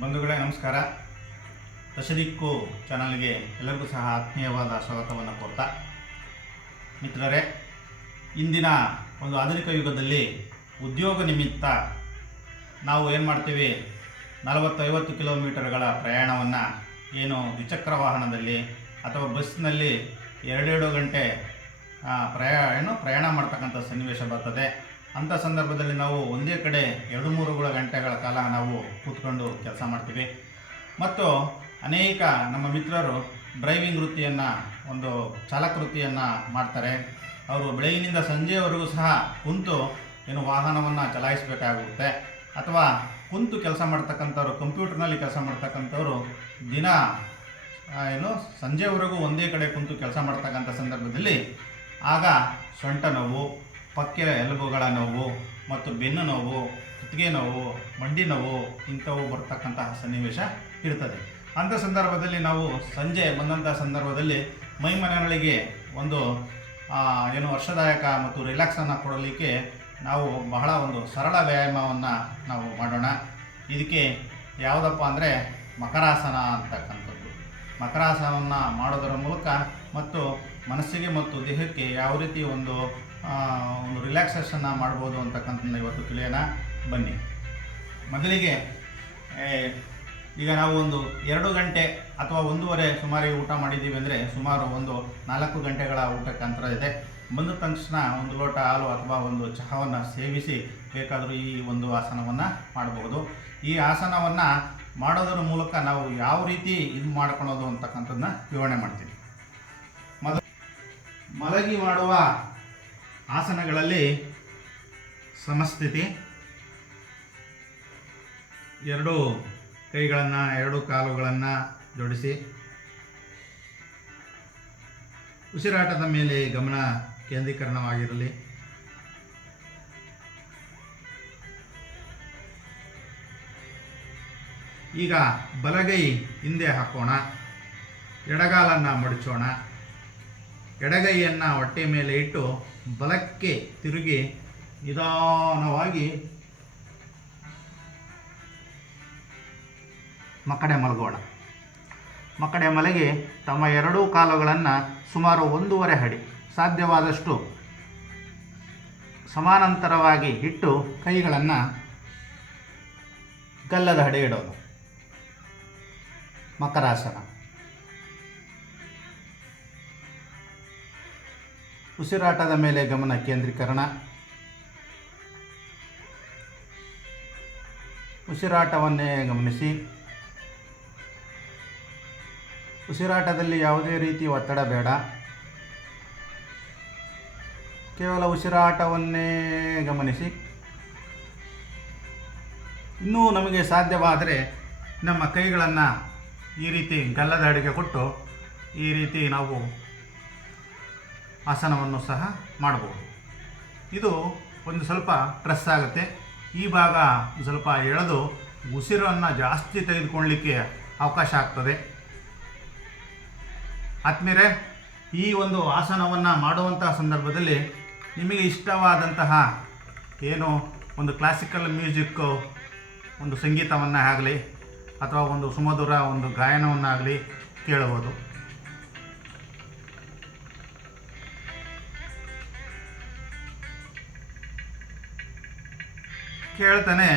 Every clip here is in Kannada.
ಬಂಧುಗಳೇ, ನಮಸ್ಕಾರ. ದಶದಿಕ್ಕು ಚಾನಲ್ಗೆ ಎಲ್ಲರಿಗೂ ಸಹ ಆತ್ಮೀಯವಾದ ಸ್ವಾಗತವನ್ನು ಕೊಡ್ತಾ ಮಿತ್ರರೇ, ಇಂದಿನ ಒಂದು ಆಧುನಿಕ ಯುಗದಲ್ಲಿ ಉದ್ಯೋಗ ನಿಮಿತ್ತ ನಾವು ಏನು ಮಾಡ್ತೀವಿ? ನಲವತ್ತೈವತ್ತು ಕಿಲೋಮೀಟರ್ಗಳ ಪ್ರಯಾಣವನ್ನು ಏನು ದ್ವಿಚಕ್ರ ವಾಹನದಲ್ಲಿ ಅಥವಾ ಬಸ್ನಲ್ಲಿ ಎರಡೆರಡು ಗಂಟೆ ಪ್ರಯಾಣ ಪ್ರಯಾ, ಏನು ಪ್ರಯಾಣ ಮಾಡ್ತಕ್ಕಂಥ ಸನ್ನಿವೇಶ ಬರ್ತದೆ. ಅಂಥ ಸಂದರ್ಭದಲ್ಲಿ ನಾವು ಒಂದೇ ಕಡೆ ಎರಡು ಮೂರು ಗಂಟೆಗಳ ಕಾಲ ನಾವು ಕೂತ್ಕೊಂಡು ಕೆಲಸ ಮಾಡ್ತೀವಿ. ಮತ್ತು ಅನೇಕ ನಮ್ಮ ಮಿತ್ರರು ಡ್ರೈವಿಂಗ್ ವೃತ್ತಿಯನ್ನು, ಒಂದು ಚಾಲಕ ವೃತ್ತಿಯನ್ನು ಮಾಡ್ತಾರೆ. ಅವರು ಬೆಳಗಿನಿಂದ ಸಂಜೆಯವರೆಗೂ ಸಹ ಕುಂತು ಏನು ವಾಹನವನ್ನು ಚಲಾಯಿಸಬೇಕಾಗುತ್ತೆ. ಅಥವಾ ಕುಂತು ಕೆಲಸ ಮಾಡ್ತಕ್ಕಂಥವ್ರು, ಕಂಪ್ಯೂಟರ್ನಲ್ಲಿ ಕೆಲಸ ಮಾಡ್ತಕ್ಕಂಥವ್ರು ದಿನ ಏನು ಸಂಜೆವರೆಗೂ ಒಂದೇ ಕಡೆ ಕುಂತು ಕೆಲಸ ಮಾಡ್ತಕ್ಕಂಥ ಸಂದರ್ಭದಲ್ಲಿ ಆಗ ಸೊಂಟ ನೋವು ಪಕ್ಕೆಲ ಎಲುಬುಗಳ ನೋವು ಮತ್ತು ಬೆನ್ನು ನೋವು, ಕುತ್ತಿಗೆ ನೋವು, ಮಂಡಿ ನೋವು ಇಂಥವು ಬರ್ತಕ್ಕಂತಹ ಸನ್ನಿವೇಶ ಇರ್ತದೆ. ಅಂಥ ಸಂದರ್ಭದಲ್ಲಿ ನಾವು ಸಂಜೆ ಬಂದಂಥ ಸಂದರ್ಭದಲ್ಲಿ ಮೈಮನಗಳಿಗೆ ಒಂದು ಏನು ವರ್ಷದಾಯಕ ಮತ್ತು ರಿಲ್ಯಾಕ್ಸನ್ನು ಕೊಡಲಿಕ್ಕೆ ನಾವು ಬಹಳ ಒಂದು ಸರಳ ವ್ಯಾಯಾಮವನ್ನು ನಾವು ಮಾಡೋಣ. ಇದಕ್ಕೆ ಯಾವುದಪ್ಪ ಅಂದರೆ ಮಕರಾಸನ ಅಂತಕ್ಕಂಥದ್ದು. ಮಕರಾಸನವನ್ನು ಮಾಡೋದರ ಮೂಲಕ ಮತ್ತು ಮನಸ್ಸಿಗೆ ಮತ್ತು ದೇಹಕ್ಕೆ ಯಾವ ರೀತಿ ಒಂದು ಒಂದು ರಿಲ್ಯಾಕ್ಸೇಷನ್ನ ಮಾಡ್ಬೋದು ಅಂತಕ್ಕಂಥದ್ದು ಇವತ್ತು ತಿಳಿಯೋಣ. ಬನ್ನಿ. ಮೊದಲಿಗೆ ಈಗ ನಾವು ಒಂದು ಎರಡು ಗಂಟೆ ಅಥವಾ ಒಂದೂವರೆ ಸುಮಾರು ಊಟ ಮಾಡಿದ್ದೀವಿ ಅಂದರೆ ಸುಮಾರು ಒಂದು ನಾಲ್ಕು ಗಂಟೆಗಳ ಊಟಕ್ಕೆ ಅಂತರ ಇದೆ. ಬಂದ ತಕ್ಷಣ ಒಂದು ಲೋಟ ಹಾಲು ಅಥವಾ ಒಂದು ಚಹಾವನ್ನು ಸೇವಿಸಿ ಬೇಕಾದರೂ ಈ ಒಂದು ಆಸನವನ್ನು ಮಾಡಬಹುದು ಈ ಆಸನವನ್ನು ಮಾಡೋದರ ಮೂಲಕ ನಾವು ಯಾವ ರೀತಿ ಇದು ಮಾಡ್ಕೊಳೋದು ಅಂತಕ್ಕಂಥದ್ದನ್ನ ವಿವರಣೆ ಮಾಡ್ತೀವಿ ಮಲಗಿ ಮಾಡುವ ಆಸನಗಳಲ್ಲಿ ಸಮಸ್ಥಿತಿ. ಎರಡು ಕೈಗಳನ್ನು, ಎರಡು ಕಾಲುಗಳನ್ನು ಜೋಡಿಸಿ. ಉಸಿರಾಟದ ಮೇಲೆ ಗಮನ ಕೇಂದ್ರೀಕರಣವಾಗಿರಲಿ. ಈಗ ಬಲಗೈ ಹಿಂದೆ ಹಾಕೋಣ. ಎಡಗಾಲನ್ನು ಮಡಚೋಣ. ಎಡಗೈಯನ್ನು ಹೊಟ್ಟೆ ಮೇಲೆ ಇಟ್ಟು ಬಲಕ್ಕೆ ತಿರುಗಿ ನಿಧಾನವಾಗಿ ಮಕ್ಕಡೆ ಮಲಗೋಣ. ಮಕ್ಕಡೆ ಮಲಗಿ ತಮ್ಮ ಎರಡೂ ಕಾಲುಗಳನ್ನು ಸುಮಾರು ಒಂದೂವರೆ ಅಡಿ ಸಾಧ್ಯವಾದಷ್ಟು ಸಮಾನಾಂತರವಾಗಿ ಇಟ್ಟು ಕೈಗಳನ್ನು ಗಲ್ಲದ ಹಡೆ ಇಡೋದು. ಮಕರಾಸನ. ಉಸಿರಾಟದ ಮೇಲೆ ಗಮನ ಕೇಂದ್ರೀಕರಣ. ಉಸಿರಾಟವನ್ನೇ ಗಮನಿಸಿ. ಉಸಿರಾಟದಲ್ಲಿ ಯಾವುದೇ ರೀತಿ ಒತ್ತಡ ಬೇಡ. ಕೇವಲ ಉಸಿರಾಟವನ್ನೇ ಗಮನಿಸಿ. ಇನ್ನೂ ನಮಗೆ ಸಾಧ್ಯವಾದರೆ ನಮ್ಮ ಕೈಗಳನ್ನು ಈ ರೀತಿ ಗಲ್ಲದ ಅಡಿಗೆ ಕೊಟ್ಟು ಈ ರೀತಿ ನಾವು ಆಸನವನ್ನು ಸಹ ಮಾಡಬಹುದು. ಇದು ಒಂದು ಸ್ವಲ್ಪ ಪ್ರೆಸ್ ಆಗುತ್ತೆ. ಈ ಭಾಗ ಸ್ವಲ್ಪ ಎಳೆದು ಉಸಿರನ್ನು ಜಾಸ್ತಿ ತೆಗೆದುಕೊಳ್ಳಲಿಕ್ಕೆ ಅವಕಾಶ ಆಗ್ತದೆ. ಆತ್ಮೀರೆ ಈ ಒಂದು ಆಸನವನ್ನು ಮಾಡುವಂತಹ ಸಂದರ್ಭದಲ್ಲಿ ನಿಮಗೆ ಇಷ್ಟವಾದಂತಹ ಏನು ಒಂದು ಕ್ಲಾಸಿಕಲ್ ಮ್ಯೂಸಿಕ್ಕು ಒಂದು ಸಂಗೀತವನ್ನು ಆಗಲಿ ಅಥವಾ ಒಂದು ಸುಮಧುರ ಒಂದು ಗಾಯನವನ್ನಾಗಲಿ ಕೇಳಬಹುದು. ಕೇಳ್ತಾನೆ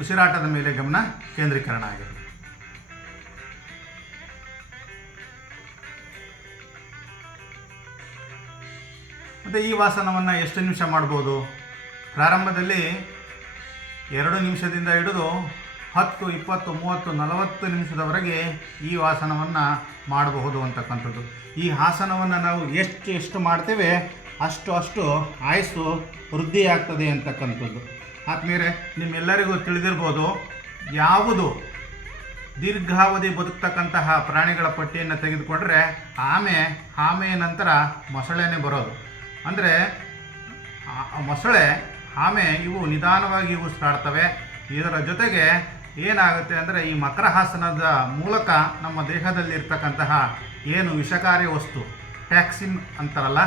ಉಸಿರಾಟದ ಮೇಲೆ ಗಮನ ಕೇಂದ್ರೀಕರಣ ಆಗಿದೆ. ಮತ್ತು ಈ ವಾಸನವನ್ನು ಎಷ್ಟು ನಿಮಿಷ ಮಾಡ್ಬೋದು? ಪ್ರಾರಂಭದಲ್ಲಿ ಎರಡು ನಿಮಿಷದಿಂದ ಹಿಡಿದು ಹತ್ತು, ಇಪ್ಪತ್ತು, ಮೂವತ್ತು, ನಲವತ್ತು ನಿಮಿಷದವರೆಗೆ ಈ ವಾಸನವನ್ನು ಮಾಡಬಹುದು ಅಂತಕ್ಕಂಥದ್ದು. ಈ ಆಸನವನ್ನು ನಾವು ಎಷ್ಟು ಎಷ್ಟು ಮಾಡ್ತೇವೆ ಅಷ್ಟು ಅಷ್ಟು ಆಯಸ್ಸು ವೃದ್ಧಿಯಾಗ್ತದೆ ಅಂತಕ್ಕಂಥದ್ದು. ಆದ್ಮೇಲೆ ನಿಮ್ಮೆಲ್ಲರಿಗೂ ತಿಳಿದಿರ್ಬೋದು, ಯಾವುದು ದೀರ್ಘಾವಧಿ ಬದುಕ್ತಕ್ಕಂತಹ ಪ್ರಾಣಿಗಳ ಪಟ್ಟಿಯನ್ನು ತೆಗೆದುಕೊಂಡ್ರೆ ಆಮೆ, ಆಮೆಯ ನಂತರ ಮೊಸಳೆನೇ ಬರೋದು. ಅಂದರೆ ಮೊಸಳೆ, ಆಮೆ, ಇವು ನಿಧಾನವಾಗಿ ಇವು ಸಾಡ್ತವೆ. ಇದರ ಜೊತೆಗೆ ಏನಾಗುತ್ತೆ ಅಂದರೆ, ಈ ಮಕರಹಾಸನದ ಮೂಲಕ ನಮ್ಮ ದೇಹದಲ್ಲಿರ್ತಕ್ಕಂತಹ ಏನು ವಿಷಕಾರಿ ವಸ್ತು ಟ್ಯಾಕ್ಸಿನ್ ಅಂತಾರಲ್ಲ,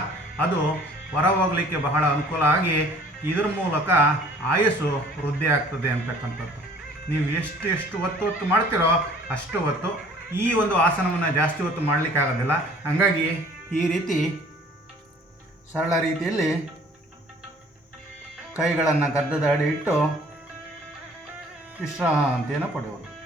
ಅದು ಹೊರ ಹೋಗಲಿಕ್ಕೆ ಬಹಳ ಅನುಕೂಲ ಆಗಿ ಇದ್ರ ಮೂಲಕ ಆಯಸ್ಸು ವೃದ್ಧಿ ಆಗ್ತದೆ ಅಂತಕ್ಕಂಥದ್ದು. ನೀವು ಎಷ್ಟು ಎಷ್ಟು ಹೊತ್ತು ಹೊತ್ತು ಮಾಡ್ತೀರೋ ಅಷ್ಟು ಹೊತ್ತು ಈ ಒಂದು ಆಸನವನ್ನು ಜಾಸ್ತಿ ಹೊತ್ತು ಮಾಡಲಿಕ್ಕೆ ಆಗೋದಿಲ್ಲ. ಹಾಗಾಗಿ ಈ ರೀತಿ ಸರಳ ರೀತಿಯಲ್ಲಿ ಕೈಗಳನ್ನು ಗದ್ದದ ಅಡಿ ಇಟ್ಟು ವಿಶ್ರಾಂತಿಯನ್ನು ಪಡೆಯುವುದು.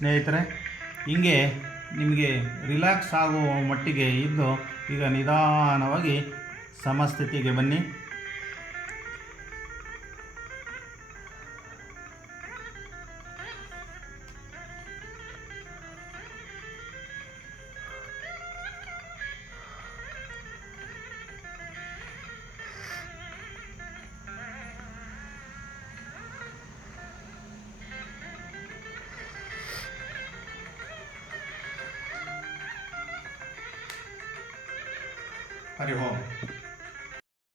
ಸ್ನೇಹಿತರೆ ಹಿಂಗೆ ನಿಮಗೆ ರಿಲ್ಯಾಕ್ಸ್ ಆಗುವ ಮಟ್ಟಿಗೆ ಇದ್ದು ಈಗ ನಿಧಾನವಾಗಿ ಸಮಸ್ಥಿತಿಗೆ ಬನ್ನಿ. ಹರಿ ಓಂ